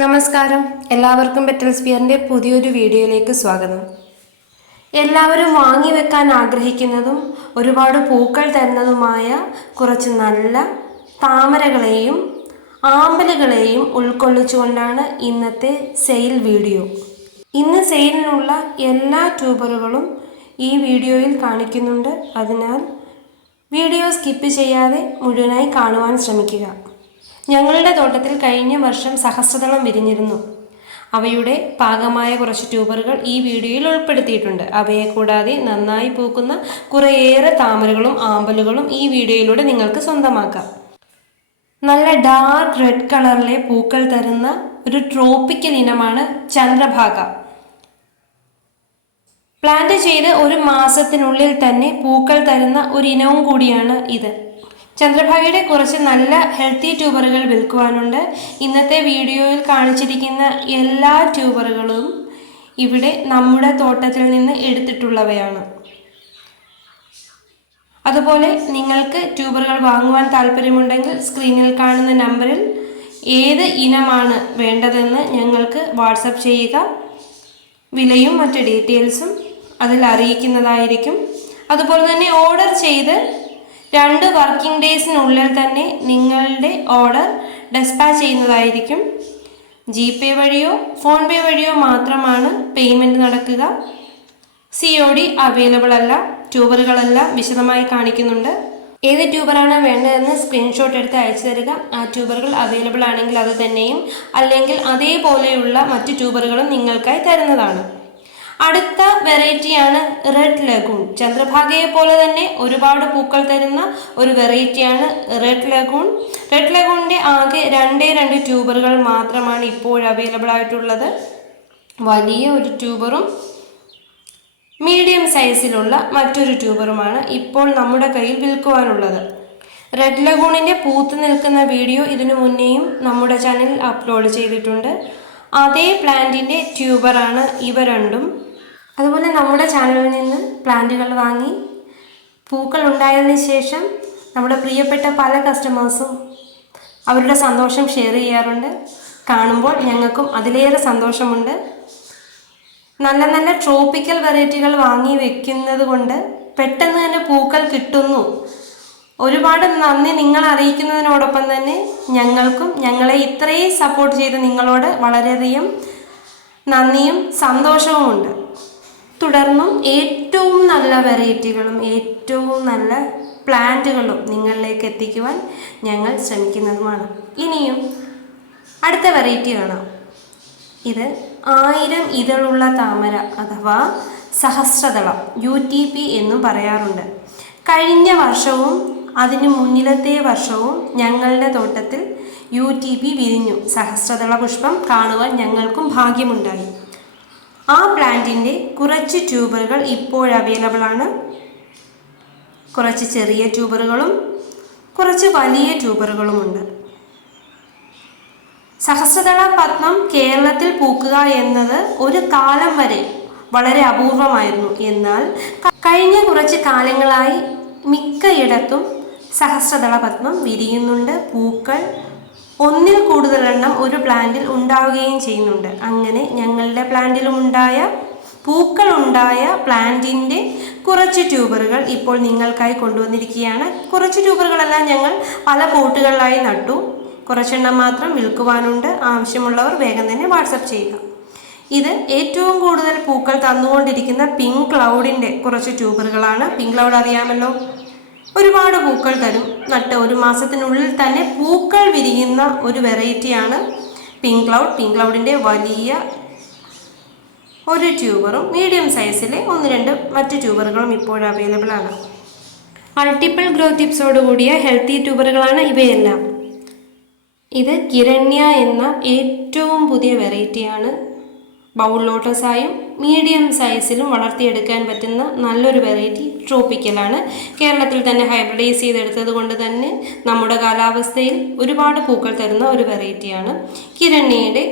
നമസ്കാരം, എല്ലാവർക്കും പെറ്റൽ സ്പിയറിൻ്റെ പുതിയൊരു വീഡിയോയിലേക്ക് സ്വാഗതം. എല്ലാവരും വാങ്ങി വെക്കാൻ ആഗ്രഹിക്കുന്നതും ഒരുപാട് പൂക്കൾ തരുന്നതുമായ കുറച്ച് നല്ല താമരകളെയും ആമ്പലുകളെയും ഉൾക്കൊള്ളിച്ചുകൊണ്ടാണ് ഇന്നത്തെ സെയിൽ വീഡിയോ. ഇന്ന് സെയിലിനുള്ള എല്ലാ ട്യൂബറുകളും ഈ വീഡിയോയിൽ കാണിക്കുന്നുണ്ട്. അതിനാൽ വീഡിയോ സ്കിപ്പ് ചെയ്യാതെ മുഴുവനായി കാണുവാൻ ശ്രമിക്കുക. ഞങ്ങളുടെ തോട്ടത്തിൽ കഴിഞ്ഞ വർഷം സഹസ്രദളം വിരിഞ്ഞിരുന്നു. അവയുടെ പാകമായ കുറച്ച് ട്യൂബറുകൾ ഈ വീഡിയോയിൽ ഉൾപ്പെടുത്തിയിട്ടുണ്ട്. അവയെ കൂടാതെ നന്നായി പൂക്കുന്ന കുറേയേറെ താമരകളും ആമ്പലുകളും ഈ വീഡിയോയിലൂടെ നിങ്ങൾക്ക് സ്വന്തമാക്കാം. നല്ല ഡാർക്ക് റെഡ് കളറിലെ പൂക്കൾ തരുന്ന ഒരു ട്രോപ്പിക്കൽ ഇനമാണ് ചന്ദ്രഭാഗ. പ്ലാന്റ് ചെയ്ത് ഒരു മാസത്തിനുള്ളിൽ തന്നെ പൂക്കൾ തരുന്ന ഒരു ഇനവും കൂടിയാണ് ഇത്. ചന്ദ്രഭാഗയുടെ കുറച്ച് നല്ല ഹെൽത്തി ട്യൂബറുകൾ വിൽക്കുവാനുണ്ട്. ഇന്നത്തെ വീഡിയോയിൽ കാണിച്ചിരിക്കുന്ന എല്ലാ ട്യൂബറുകളും ഇവിടെ നമ്മുടെ തോട്ടത്തിൽ നിന്ന് എടുത്തിട്ടുള്ളവയാണ്. അതുപോലെ നിങ്ങൾക്ക് ട്യൂബറുകൾ വാങ്ങുവാൻ താല്പര്യമുണ്ടെങ്കിൽ സ്ക്രീനിൽ കാണുന്ന നമ്പറിൽ ഏത് ഇനമാണ് വേണ്ടതെന്ന് ഞങ്ങൾക്ക് വാട്സപ്പ് ചെയ്യുക. വിലയും മറ്റ് ഡീറ്റെയിൽസും അതിൽ അറിയിക്കുന്നതായിരിക്കും. അതുപോലെ തന്നെ ഓർഡർ ചെയ്ത് 2 വർക്കിംഗ് ഡേയ്സിനുള്ളിൽ തന്നെ നിങ്ങളുടെ ഓർഡർ ഡെസ്പാച്ച് ചെയ്യുന്നതായിരിക്കും. GPay വഴിയോ ഫോൺപേ വഴിയോ മാത്രമാണ് പേയ്മെൻറ്റ് നടക്കുക. COD അവൈലബിൾ അല്ല. ട്യൂബറുകളെല്ലാം വിശദമായി കാണിക്കുന്നുണ്ട്. ഏത് ട്യൂബറാണ് വേണ്ടതെന്ന് സ്ക്രീൻഷോട്ട് എടുത്ത് അയച്ചു തരിക. ആ ട്യൂബറുകൾ അവൈലബിൾ ആണെങ്കിൽ അത് തന്നെയും, അല്ലെങ്കിൽ അതേപോലെയുള്ള മറ്റു ട്യൂബറുകളും നിങ്ങൾക്കായി തരുന്നതാണ്. അടുത്ത വെറൈറ്റിയാണ് റെഡ് ലഗൂൺ. ചന്ദ്രഭാഗയെ പോലെ തന്നെ ഒരുപാട് പൂക്കൾ തരുന്ന ഒരു വെറൈറ്റിയാണ് റെഡ് ലഗൂൺ. റെഡ് ലഗൂണിൻ്റെ ആകെ 2 ട്യൂബറുകൾ മാത്രമാണ് ഇപ്പോൾ അവൈലബിൾ ആയിട്ടുള്ളത്. വലിയ ഒരു ട്യൂബറും മീഡിയം സൈസിലുള്ള മറ്റൊരു ട്യൂബറുമാണ് ഇപ്പോൾ നമ്മുടെ കയ്യിൽ വിൽക്കുവാനുള്ളത്. റെഡ് ലഗൂണിൻ്റെ പൂത്ത് നിൽക്കുന്ന വീഡിയോ ഇതിനു മുന്നേയും നമ്മുടെ ചാനലിൽ അപ്ലോഡ് ചെയ്തിട്ടുണ്ട്. അതേ പ്ലാന്റിൻ്റെ ട്യൂബറാണ് ഇവ രണ്ടും. അതുപോലെ നമ്മുടെ ചാനലിൽ നിന്ന് പ്ലാന്റുകൾ വാങ്ങി പൂക്കൾ ഉണ്ടായതിനു ശേഷം നമ്മുടെ പ്രിയപ്പെട്ട പല കസ്റ്റമേഴ്സും അവരുടെ സന്തോഷം ഷെയർ ചെയ്യാറുണ്ട്. കാണുമ്പോൾ ഞങ്ങൾക്കും അതിലേറെ സന്തോഷമുണ്ട്. നല്ല നല്ല ട്രോപ്പിക്കൽ വെറൈറ്റികൾ വാങ്ങി വെക്കുന്നത് കൊണ്ട് പെട്ടെന്ന് തന്നെ പൂക്കൾ കിട്ടുന്നു. ഒരുപാട് നന്ദി നിങ്ങൾ അറിയിക്കുന്നതിനോടൊപ്പം തന്നെ ഞങ്ങൾക്കും ഞങ്ങളെ ഇത്രയും സപ്പോർട്ട് ചെയ്ത് നിങ്ങളോട് വളരെയധികം നന്ദിയും സന്തോഷവുമുണ്ട്. തുടർന്നും ഏറ്റവും നല്ല വെറൈറ്റികളും ഏറ്റവും നല്ല പ്ലാന്റുകളും നിങ്ങളിലേക്ക് എത്തിക്കുവാൻ ഞങ്ങൾ ശ്രമിക്കുന്നതുമാണ്. ഇനിയും അടുത്ത വെറൈറ്റി കാണാം. ഇത് 1000 ഇതളുള്ള താമര അഥവാ സഹസ്രദളം, UTP എന്നും പറയാറുണ്ട്. കഴിഞ്ഞ വർഷവും അതിന് മുന്നിലത്തെ വർഷവും ഞങ്ങളുടെ തോട്ടത്തിൽ UTP വിരിഞ്ഞു. സഹസ്രദള പുഷ്പം കാണുവാൻ ഞങ്ങൾക്കും ഭാഗ്യമുണ്ടായി. ആ പ്ലാന്റിൻ്റെ കുറച്ച് ട്യൂബറുകൾ ഇപ്പോൾ അവൈലബിൾ ആണ്. കുറച്ച് ചെറിയ ട്യൂബറുകളും കുറച്ച് വലിയ ട്യൂബറുകളുമുണ്ട്. സഹസ്രദള പത്മം കേരളത്തിൽ പൂക്കുക എന്നത് ഒരു കാലം വരെ വളരെ അപൂർവമായിരുന്നു. എന്നാൽ കഴിഞ്ഞ കുറച്ച് കാലങ്ങളായി മിക്കയിടത്തും സഹസ്രദള പത്മം വിരിയുന്നുണ്ട്. പൂക്കൾ ഒന്നിൽ കൂടുതൽ എണ്ണം ഒരു പ്ലാന്റിൽ ഉണ്ടാവുകയും ചെയ്യുന്നുണ്ട്. അങ്ങനെ ഞങ്ങളുടെ പ്ലാന്റിലും പൂക്കളുണ്ടായ പ്ലാന്റിൻ്റെ കുറച്ച് ട്യൂബറുകൾ ഇപ്പോൾ നിങ്ങൾക്കായി കൊണ്ടുവന്നിരിക്കുകയാണ്. കുറച്ച് ട്യൂബറുകളെല്ലാം ഞങ്ങൾ പല പോട്ടുകളിലായി നട്ടു. കുറച്ചെണ്ണം മാത്രം വിൽക്കുവാനുണ്ട്. ആവശ്യമുള്ളവർ വേഗം തന്നെ വാട്സപ്പ് ചെയ്യുക. ഇത് ഏറ്റവും കൂടുതൽ പൂക്കൾ തന്നുകൊണ്ടിരിക്കുന്ന പിങ്ക് ക്ലൗഡിൻ്റെ കുറച്ച് ട്യൂബറുകളാണ്. പിങ്ക് ക്ലൗഡ് അറിയാമല്ലോ, ഒരുപാട് പൂക്കൾ തരും. നട്ട് ഒരു മാസത്തിനുള്ളിൽ തന്നെ പൂക്കൾ വിരിയുന്ന ഒരു വെറൈറ്റിയാണ് പിങ്ക് ക്ലൗഡ്. പിങ്ക് ക്ലൗഡിൻ്റെ വലിയ ഒരു ട്യൂബറും മീഡിയം സൈസിലെ 1-2 മറ്റ് ട്യൂബറുകളും ഇപ്പോൾ അവൈലബിൾ ആണ്. മൾട്ടിപ്പിൾ ഗ്രോ ടിപ്സോട് കൂടിയ ഹെൽത്തി ട്യൂബറുകളാണ് ഇവയെല്ലാം. ഇത് കിരണ്യ എന്ന ഏറ്റവും പുതിയ വെറൈറ്റിയാണ്. ബൗൾ ലോട്ടസായും മീഡിയം സൈസിലും വളർത്തിയെടുക്കാൻ പറ്റുന്ന നല്ലൊരു വെറൈറ്റി ട്രോപ്പിക്കലാണ്. കേരളത്തിൽ തന്നെ ഹൈബ്രിഡൈസ് ചെയ്തെടുത്തത് കൊണ്ട് തന്നെ നമ്മുടെ കാലാവസ്ഥയിൽ ഒരുപാട് പൂക്കൾ തരുന്ന ഒരു വെറൈറ്റിയാണ്. കിരണ്യയുടെ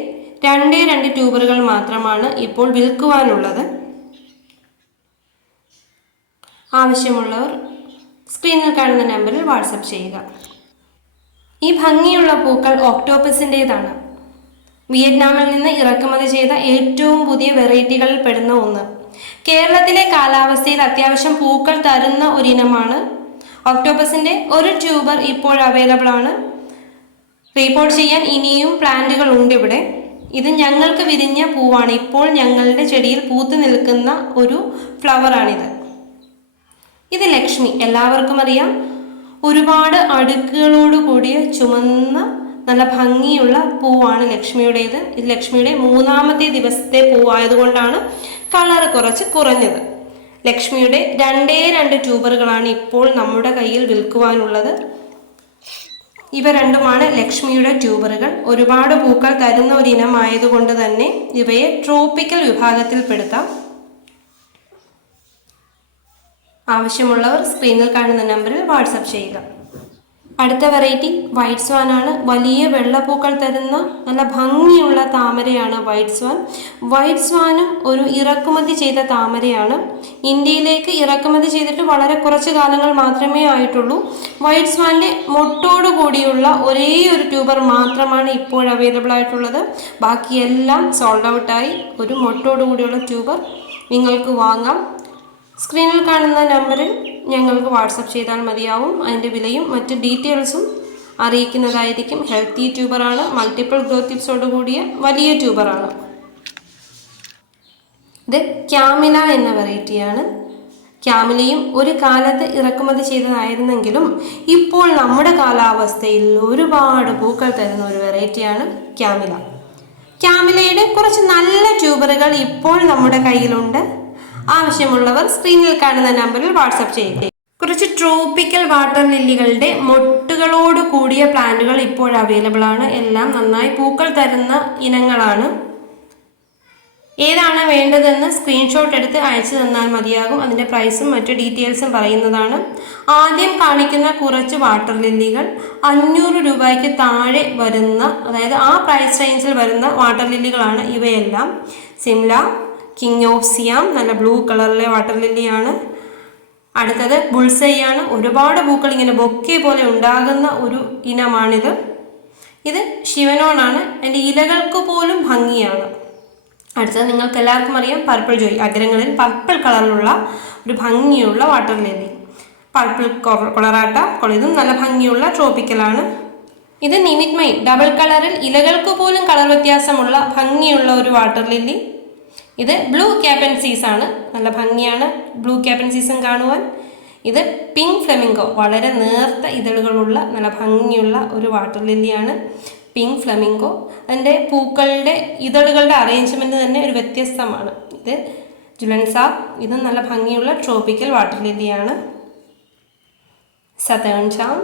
2 ട്യൂബറുകൾ മാത്രമാണ് ഇപ്പോൾ വിൽക്കുവാനുള്ളത്. ആവശ്യമുള്ളവർ സ്ക്രീനിൽ കാണുന്ന നമ്പറിൽ വാട്സപ്പ് ചെയ്യുക. ഈ ഭംഗിയുള്ള പൂക്കൾ ഓക്ടോപ്പസിൻ്റേതാണ്. വിയറ്റ്നാമിൽ നിന്ന് ഇറക്കുമതി ചെയ്ത ഏറ്റവും പുതിയ വെറൈറ്റികളിൽ പെടുന്ന ഒന്ന്. കേരളത്തിലെ കാലാവസ്ഥയിൽ അത്യാവശ്യം പൂക്കൾ തരുന്ന ഒരിനമാണ്. ഒക്ടോപ്പസിന്റെ ഒരു ട്യൂബർ ഇപ്പോൾ അവൈലബിൾ ആണ്. റീപോർട്ട് ചെയ്യാൻ ഇനിയും പ്ലാന്റുകൾ ഉണ്ട് ഇവിടെ. ഇത് ഞങ്ങൾക്ക് വിരിഞ്ഞ പൂവാണ്. ഇപ്പോൾ ഞങ്ങളുടെ ചെടിയിൽ പൂത്തു നിൽക്കുന്ന ഒരു ഫ്ലവറാണിത്. ഇത് ലക്ഷ്മി, എല്ലാവർക്കും അറിയാം. ഒരുപാട് അടുക്കുകളോട് കൂടിയ ചുമന്ന നല്ല ഭംഗിയുള്ള പൂവാണ് ലക്ഷ്മിയുടേത്. ഇത് ലക്ഷ്മിയുടെ 3ാമത്തെ ദിവസത്തെ പൂവായതുകൊണ്ടാണ് കളറ് കുറച്ച് കുറഞ്ഞത്. ലക്ഷ്മിയുടെ 2 ട്യൂബറുകളാണ് ഇപ്പോൾ നമ്മുടെ കയ്യിൽ വിൽക്കുവാനുള്ളത്. ഇവ രണ്ടുമാണ് ലക്ഷ്മിയുടെ ട്യൂബറുകൾ. ഒരുപാട് പൂക്കൾ തരുന്ന ഒരു ഇനമായതുകൊണ്ട് തന്നെ ഇവയെ ട്രോപ്പിക്കൽ വിഭാഗത്തിൽ പെടുത്താം. ആവശ്യമുള്ളവർ സ്ക്രീനിൽ കാണുന്ന നമ്പറിൽ വാട്സപ്പ് ചെയ്യുക. അടുത്ത വെറൈറ്റി വൈറ്റ് സ്വാൻ ആണ്. വലിയ വെള്ളപ്പൂക്കൾ തരുന്ന നല്ല ഭംഗിയുള്ള താമരയാണ് വൈറ്റ് സ്വാൻ. വൈറ്റ് സ്വാനും ഒരു ഇറക്കുമതി ചെയ്ത താമരയാണ്. ഇന്ത്യയിലേക്ക് ഇറക്കുമതി ചെയ്തിട്ട് വളരെ കുറച്ച് കാലങ്ങൾ മാത്രമേ ആയിട്ടുള്ളൂ. വൈറ്റ് സ്വാൻ്റെ മൊട്ടോട് കൂടിയുള്ള ഒരേ ഒരു ട്യൂബർ മാത്രമാണ് ഇപ്പോൾ അവൈലബിൾ ആയിട്ടുള്ളത്. ബാക്കിയെല്ലാം സോൾഡ് ഔട്ടായി. ഒരു മൊട്ടോട് കൂടിയുള്ള ട്യൂബർ നിങ്ങൾക്ക് വാങ്ങാം. സ്ക്രീനിൽ കാണുന്ന നമ്പറിൽ ഞങ്ങൾക്ക് വാട്സപ്പ് ചെയ്താൽ മതിയാവും. അതിൻ്റെ വിലയും മറ്റ് ഡീറ്റെയിൽസും അറിയിക്കുന്നതായിരിക്കും. ഹെൽത്തി ട്യൂബറാണ്. മൾട്ടിപ്പിൾ ഗ്രോത്ത് ടിപ്സോട് കൂടിയ വലിയ ട്യൂബറാണ്. ഇത് ക്യാമില എന്ന വെറൈറ്റിയാണ്. ക്യാമിലയും ഒരു കാലത്ത് ഇറക്കുമതി ചെയ്തതായിരുന്നെങ്കിലും ഇപ്പോൾ നമ്മുടെ കാലാവസ്ഥയിൽ ഒരുപാട് പൂക്കൾ തരുന്ന ഒരു വെറൈറ്റിയാണ് ക്യാമില. ക്യാമിലയുടെ കുറച്ച് നല്ല ട്യൂബറുകൾ ഇപ്പോൾ നമ്മുടെ കയ്യിലുണ്ട്. ആവശ്യമുള്ളവർ സ്ക്രീനിൽ കാണുന്ന നമ്പറിൽ വാട്സപ്പ് ചെയ്യുക. കുറച്ച് ട്രോപ്പിക്കൽ വാട്ടർ ലില്ലികളുടെ മൊട്ടുകളോട് കൂടിയ പ്ലാന്റുകൾ ഇപ്പോൾ അവൈലബിൾ ആണ്. എല്ലാം നന്നായി പൂക്കൾ തരുന്ന ഇനങ്ങളാണ്. ഏതാണ് വേണ്ടതെന്ന് സ്ക്രീൻഷോട്ട് എടുത്ത് അയച്ചു തന്നാൽ മതിയാകും. അതിൻ്റെ പ്രൈസും മറ്റു ഡീറ്റെയിൽസും പറയുന്നതാണ്. ആദ്യം കാണിക്കുന്ന കുറച്ച് വാട്ടർ ലില്ലികൾ 500 രൂപയ്ക്ക് താഴെ വരുന്ന, അതായത് ആ പ്രൈസ് റേഞ്ചിൽ വരുന്ന വാട്ടർ ലില്ലികളാണ് ഇവയെല്ലാം. സിംല, കിങ് ഓഫ് സിയാം, നല്ല ബ്ലൂ കളറിലെ വാട്ടർ ലില്ലിയാണ്. അടുത്തത് ബുൾസൈ ആണ്. ഒരുപാട് പൂക്കൾ ഇങ്ങനെ ബൊക്കെ പോലെ ഉണ്ടാകുന്ന ഒരു ഇനമാണിത്. ഇത് ശിവനോണാണ്. അതിൻ്റെ ഇലകൾക്ക് പോലും ഭംഗിയാണ്. അടുത്തത് നിങ്ങൾക്ക് എല്ലാവർക്കും അറിയാം പർപ്പിൾ ജോയ്. അഗ്രങ്ങളിൽ പർപ്പിൾ കളറിലുള്ള ഒരു ഭംഗിയുള്ള വാട്ടർ ലില്ലി. പർപ്പിൾ കൊളറാട്ട, ഇതും നല്ല ഭംഗിയുള്ള ട്രോപ്പിക്കലാണ്. ഇത് നിമിത്മയി, ഡബിൾ കളറിൽ ഇലകൾക്ക് പോലും കളർ വ്യത്യാസമുള്ള ഭംഗിയുള്ള ഒരു വാട്ടർ ലില്ലി. ഇത് ബ്ലൂ ക്യാപ്പൻസീസ് ആണ്. നല്ല ഭംഗിയാണ് ബ്ലൂ ക്യാപ്പൻസീസും കാണുവാൻ. ഇത് പിങ്ക് ഫ്ലെമിംഗോ, വളരെ നേർത്ത ഇതളുകളുള്ള നല്ല ഭംഗിയുള്ള ഒരു വാട്ടർ ലില്ലിയാണ് പിങ്ക് ഫ്ലെമിംഗോ. അതിൻ്റെ പൂക്കളുടെ ഇതളുകളുടെ അറേഞ്ച്മെൻറ്റ് തന്നെ ഒരു വ്യത്യസ്തമാണ്. ഇത് ജുലൻസ, ഇതും നല്ല ഭംഗിയുള്ള ട്രോപ്പിക്കൽ വാട്ടർ ലില്ലിയാണ്. സതേൺ ചാം,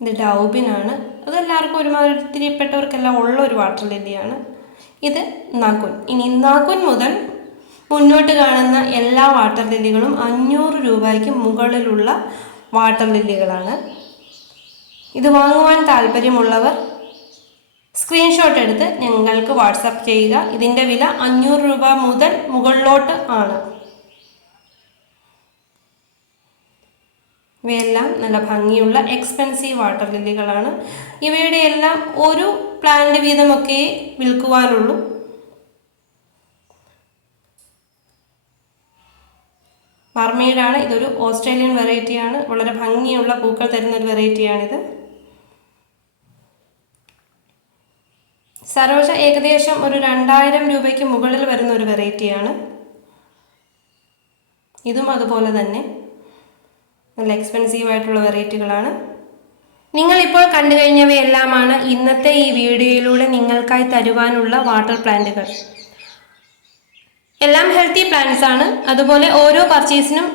ഇത് ഡൗബിനാണ്. അതെല്ലാവർക്കും ഒരുമാതിരിപ്പെട്ടവർക്കെല്ലാം ഉള്ള ഒരു വാട്ടർ ലില്ലിയാണ്. ഇത് നാഗുൻ. ഇനി നാഗുൻ മുതൽ മുന്നോട്ട് കാണുന്ന എല്ലാ വാട്ടർ ലില്ലികളും 500 രൂപയ്ക്ക് മുകളിലുള്ള വാട്ടർ ലില്ലികളാണ്. ഇത് വാങ്ങുവാൻ താല്പര്യമുള്ളവർ സ്ക്രീൻഷോട്ട് എടുത്ത് ഞങ്ങൾക്ക് വാട്സപ്പ് ചെയ്യുക. ഇതിൻ്റെ വില 500 രൂപ മുതൽ മുകളിലോട്ട് ആണ്. ഇവയെല്ലാം നല്ല ഭംഗിയുള്ള എക്സ്പെൻസീവ് വാട്ടർ ലില്ലികളാണ്. ഇവയുടെ എല്ലാം ഒരു പ്ലാന്റ് വീതമൊക്കെ വിൽക്കുവാനുള്ളൂ. മർമെയ്ഡാണ്. ഇതൊരു ഓസ്ട്രേലിയൻ വെറൈറ്റിയാണ്. വളരെ ഭംഗിയുള്ള പൂക്കൾ തരുന്നൊരു വെറൈറ്റിയാണിത്. സരോജ ഏകദേശം ഒരു 2000 രൂപയ്ക്ക് മുകളിൽ വരുന്ന ഒരു വെറൈറ്റിയാണ്. ഇതും അതുപോലെ തന്നെ നല്ല എക്സ്പെൻസീവ് ആയിട്ടുള്ള വെറൈറ്റികളാണ്. നിങ്ങളിപ്പോൾ കണ്ടു കഴിഞ്ഞവയെല്ലാമാണ് ഇന്നത്തെ ഈ വീഡിയോയിലൂടെ നിങ്ങൾക്കായി തരുവാനുള്ള വാട്ടർ പ്ലാന്റുകൾ. എല്ലാം ഹെൽത്തി പ്ലാന്റ്സ് ആണ്. അതുപോലെ ഓരോ പർച്ചേസിനും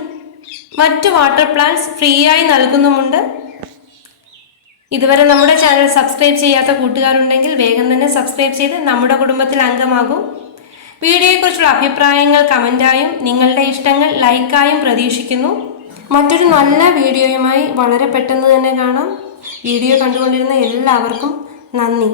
മറ്റ് വാട്ടർ പ്ലാന്റ്സ് ഫ്രീ ആയി നൽകുന്നുമുണ്ട്. ഇതുവരെ നമ്മുടെ ചാനൽ സബ്സ്ക്രൈബ് ചെയ്യാത്ത കൂട്ടുകാരുണ്ടെങ്കിൽ വേഗം തന്നെ സബ്സ്ക്രൈബ് ചെയ്ത് നമ്മുടെ കുടുംബത്തിൽ അംഗമാകും. വീഡിയോയെക്കുറിച്ചുള്ള അഭിപ്രായങ്ങൾ കമൻറ്റായും നിങ്ങളുടെ ഇഷ്ടങ്ങൾ ലൈക്കായും പ്രതീക്ഷിക്കുന്നു. മറ്റൊരു നല്ല വീഡിയോയുമായി വളരെ പെട്ടെന്ന് തന്നെ കാണാം. വീഡിയോ കണ്ടുകൊണ്ടിരുന്ന എല്ലാവർക്കും നന്ദി.